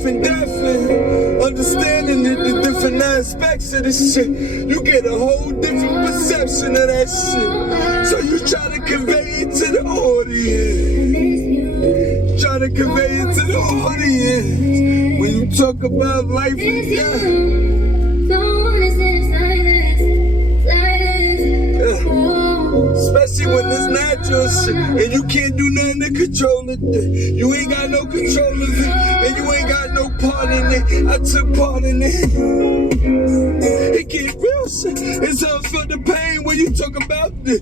life and death and understanding the different aspects of this shit. You get a whole different perception of that shit. So you try to convey it to the audience. Try to convey it to the audience. When you talk about life and death. Especially when it's natural shit and you can't do nothing to control it. You ain't got no control of it and you ain't got no part in it. I took part in it. It get real shit. It's unfiltered pain when you talk about the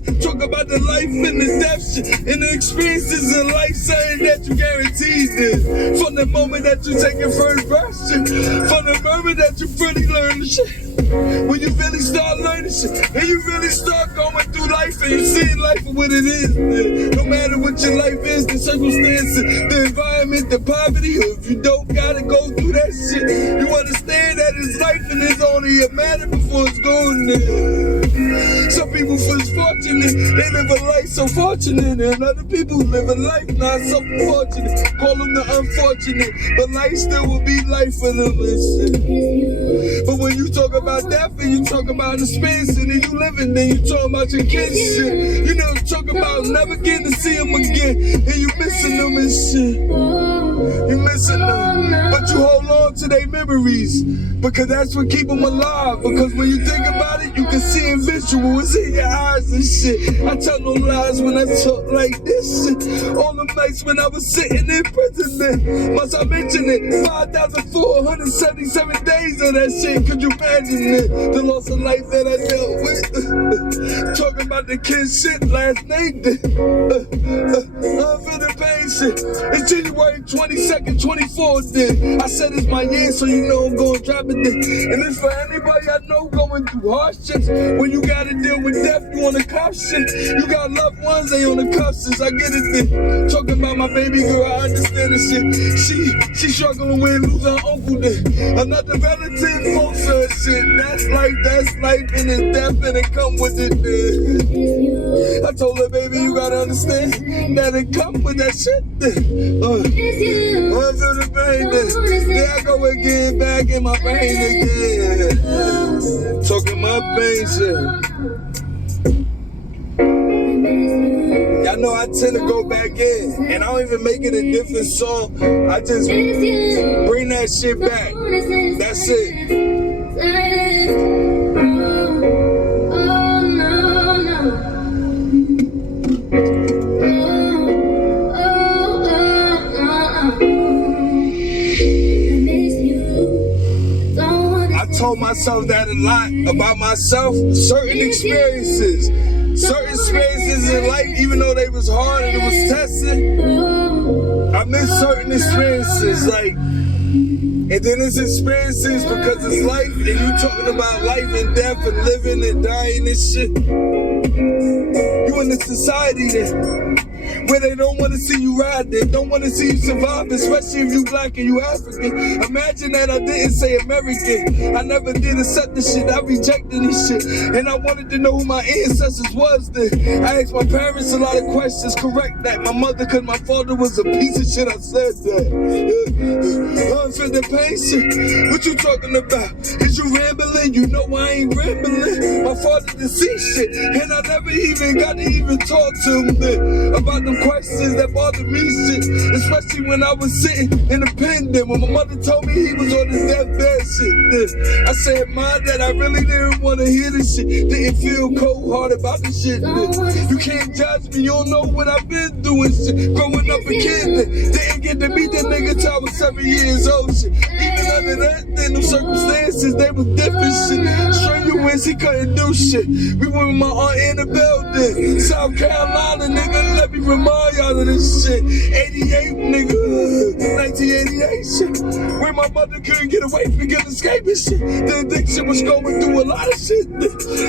life and the death shit and the experiences in life saying that you guaranteed this. From the moment that you take your first breath shit, from the moment that you really learn the shit. When you really start learning shit and you really start going through life and you see life for what it is, man. No matter what your life is, the circumstances, the environment, the poverty, if you don't gotta go through that shit, you understand that it's life and it's only a matter before it's going there. Some people feel fortunate, they live a life so fortunate, and other people live a life not so fortunate. Call them the unfortunate, but life still will be life for them and shit. But when you talk about death and you talk about experiencing and you living, then you talk about your kids shit. You know, talk about never getting to see them again and you missing them and shit. You missing them, but you hold on to their memories because that's what keep them alive. Because when you think about it, you can see in visual, it's in your eyes and shit. I tell no lies when I talk like this shit. All them nights when I was sitting in prison, man. Must I mention it? 5,477 days of that shit. Could you imagine it? The loss of life that I dealt with. Talking about the kids shit last night. For the pain shit. It's January 22nd, 24th then. I said it's my year, so you know I'm gonna drop it then. And it's for anybody I know going through hardships. When you gotta deal with death, you on the cop shit. You got loved ones, they on the cuffs, I get it then. Talking about my baby girl, I understand the shit. She struggling with losing her uncle then. Another relative close to her shit. That's life, and it's death, and it come with it then. I told her, baby, you gotta understand that it come with that shit then. I feel the pain then. There I go again, back in my pain again. Talking my pain shit. Y'all know I tend to go back in, and I don't even make it a different song. I just bring that shit back. That's it. I told myself that a lot about myself. Certain experiences in life, even though they was hard and it was testing, I missed certain experiences, like, and then it's experiences because it's life, and you talking about life and death and living and dying and shit. You in a society that where they don't want to see you ride, they don't want to see you survive, especially if you black and you African. Imagine that I didn't say American. I never did accept this shit. I rejected this shit. And I wanted to know who my ancestors was then. I asked my parents a lot of questions, correct that. My mother, cause my father was a piece of shit, I said that. Unfiltered pain shit. What you talking about? Is you rambling? You know I ain't rambling. My father deceased shit. And I never even got to even talk to him then about them questions that bothered me shit, especially when I was sitting in the pen then, when my mother told me he was on his deathbed shit then. I said, Ma, that I really didn't want to hear this shit, didn't feel cold-hearted about this shit then. You can't judge me, you don't know what I've been doing shit, growing up a kid then. Didn't get to meet that nigga till I was 7 years old shit. Even under that, then them circumstances, they was different shit. Strenuous, he couldn't do shit. We went with my aunt in the building, South Carolina, nigga, let me remind y'all of this shit. 88, nigga, 1988 shit. Where my mother couldn't get away from getting escaping shit. The addiction was going through a lot of shit.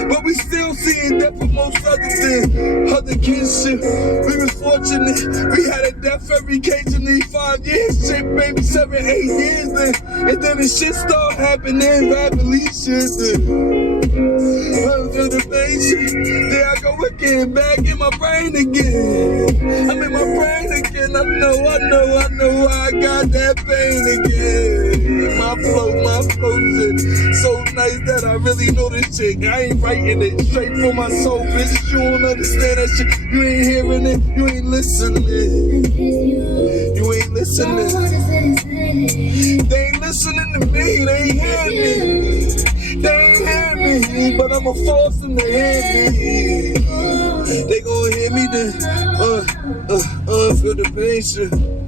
But we still seeing death for most other things. Other kids shit. We was fortunate. We had a death every occasionally 5 years shit, maybe 7, 8 years then. And then the shit started happening rapidly shit then. Until the pain shit. There I go again, back in my brain again. I'm in my brain again. I know I got that pain again. recognize that I really know this shit. I ain't writing it straight from my soul, bitch. You don't understand that shit. You ain't hearing it. You ain't listening. You ain't listening. They ain't listening to me. They ain't hearing me. They ain't hearing me. But I'ma force them to hear me. They gon' hear me then. Feel the pain shit.